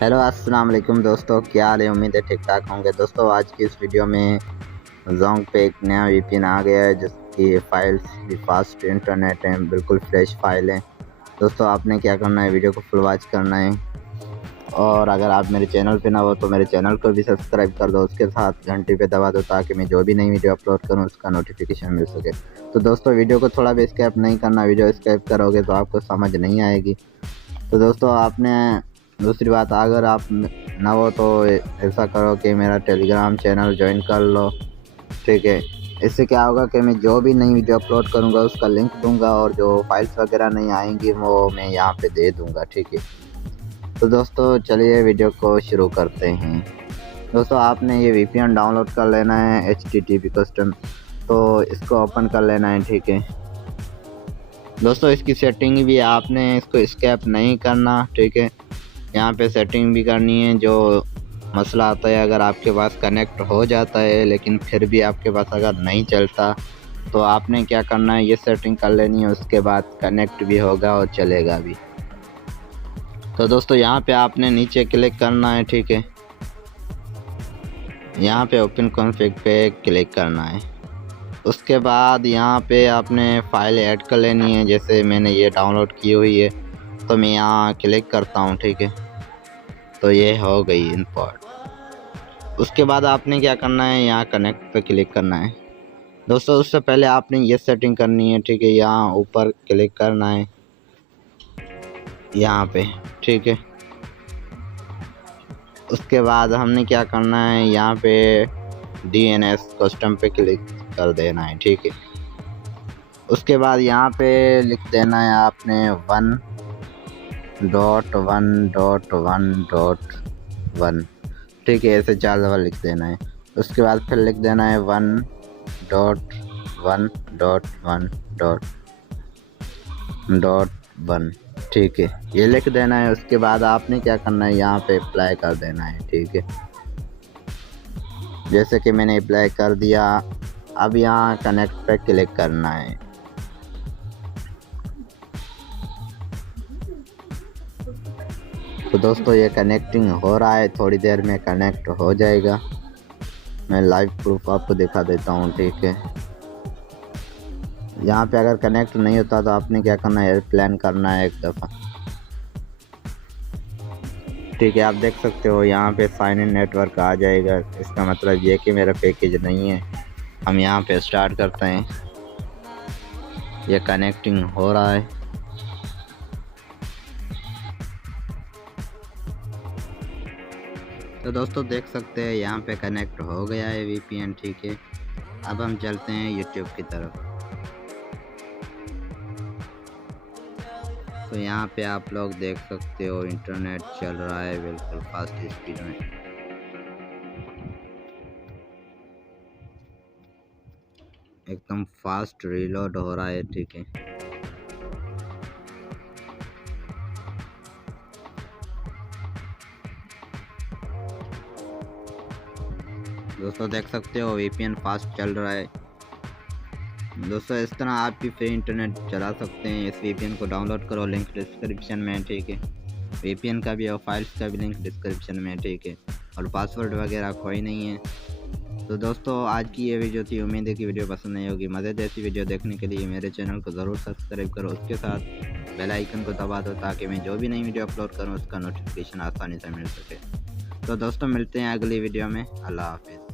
Hello अस्सलाम वालेकुम दोस्तों, क्या हाल है। उम्मीद है ठीक ठाक होंगे। दोस्तों आज की इस वीडियो में जोंग पे एक नया वीपीएन आ गया है जिसकी फाइल्स भी फास्ट इंटरनेट है, बिल्कुल फ्रेश फाइल है। दोस्तों आपने क्या करना है, वीडियो को फुल वॉच करना है और अगर आप मेरे चैनल पे ना हो तो मेरे चैनल को भी सब्सक्राइब कर दो, उसके साथ घंटी पे दबा दो ताकि मैं जो भी नई वीडियो अपलोड करूँ उसका नोटिफिकेशन मिल सके। तो दोस्तों वीडियो को थोड़ा भी स्किप नहीं करना, वीडियो स्किप करोगे तो आपको समझ नहीं आएगी। तो दोस्तों आपने दूसरी बात, अगर आप ना हो तो ऐसा करो कि मेरा टेलीग्राम चैनल ज्वाइन कर लो, ठीक है। इससे क्या होगा कि मैं जो भी नई वीडियो अपलोड करूँगा उसका लिंक दूंगा और जो फाइल्स वगैरह नहीं आएंगी वो मैं यहाँ पे दे दूंगा, ठीक है। तो दोस्तों चलिए वीडियो को शुरू करते हैं। दोस्तों आपने ये वीपीएन डाउनलोड कर लेना है HTTP कस्टम, तो इसको ओपन कर लेना है, ठीक है। दोस्तों इसकी सेटिंग भी आपने इसको स्किप नहीं करना, ठीक है। यहाँ पे सेटिंग भी करनी है। जो मसला आता है, अगर आपके पास कनेक्ट हो जाता है लेकिन फिर भी आपके पास अगर नहीं चलता तो आपने क्या करना है, ये सेटिंग कर लेनी है, उसके बाद कनेक्ट भी होगा और चलेगा भी। तो दोस्तों यहाँ पे आपने नीचे क्लिक करना है, ठीक है। यहाँ पे ओपन कॉन्फ़िग पे क्लिक करना है। उसके बाद यहाँ पे आपने फ़ाइल ऐड कर लेनी है। जैसे मैंने ये डाउनलोड की हुई है तो मैं यहाँ क्लिक करता हूँ, ठीक है। तो ये हो गई इंपोर्ट। उसके बाद आपने क्या करना है, यहाँ कनेक्ट पे क्लिक करना है। दोस्तों उससे पहले आपने ये सेटिंग करनी है, ठीक है। यहाँ ऊपर क्लिक करना है यहाँ पे, ठीक है। उसके बाद हमने क्या करना है, यहाँ पे DNS कस्टम पे क्लिक कर देना है, ठीक है। उसके बाद यहाँ पे लिख देना है आपने 1.1.1.1, ठीक है। ऐसे 4 दफ़ा लिख देना है। उसके बाद फिर लिख देना है 1.1.1.1, ठीक है। ये लिख देना है। उसके बाद आपने क्या करना है, यहाँ पे अप्लाई कर देना है, ठीक है। जैसे कि मैंने अप्लाई कर दिया। अब यहाँ कनेक्ट पे क्लिक करना है। तो दोस्तों ये कनेक्टिंग हो रहा है, थोड़ी देर में कनेक्ट हो जाएगा। मैं लाइव प्रूफ आपको दिखा देता हूँ, ठीक है। यहाँ पे अगर कनेक्ट नहीं होता तो आपने क्या करना है, एयरप्लेन करना है एक दफ़ा, ठीक है। आप देख सकते हो यहाँ पे साइन इन नेटवर्क आ जाएगा। इसका मतलब ये कि मेरा पैकेज नहीं है। हम यहाँ पे स्टार्ट करते हैं। ये कनेक्टिंग हो रहा है। तो दोस्तों देख सकते हैं यहाँ पे कनेक्ट हो गया है वीपीएन, ठीक है। अब हम चलते हैं यूट्यूब की तरफ। तो यहाँ पे आप लोग देख सकते हो इंटरनेट चल रहा है बिल्कुल फास्ट स्पीड में। एकदम फास्ट रीलोड हो रहा है, ठीक है। दोस्तों देख सकते हो वीपीएन फास्ट चल रहा है। दोस्तों इस तरह आप भी फ्री इंटरनेट चला सकते हैं। इस वीपीएन को डाउनलोड करो, लिंक डिस्क्रिप्शन में, ठीक है। वीपीएन का भी और फाइल्स का भी लिंक डिस्क्रिप्शन में, ठीक है। और पासवर्ड वगैरह कोई नहीं है। तो दोस्तों आज की ये वीडियो थी। उम्मीद है कि वीडियो पसंद नहीं होगी। मज़ेदार ऐसी वीडियो देखने के लिए मेरे चैनल को ज़रूर सब्सक्राइब करो, उसके साथ बेल आइकन को दबा दो ताकि मैं जो भी नई वीडियो अपलोड करूँ उसका नोटिफिकेशन आसानी से मिल सके। तो दोस्तों मिलते हैं अगली वीडियो में। अल्लाह हाफिज़।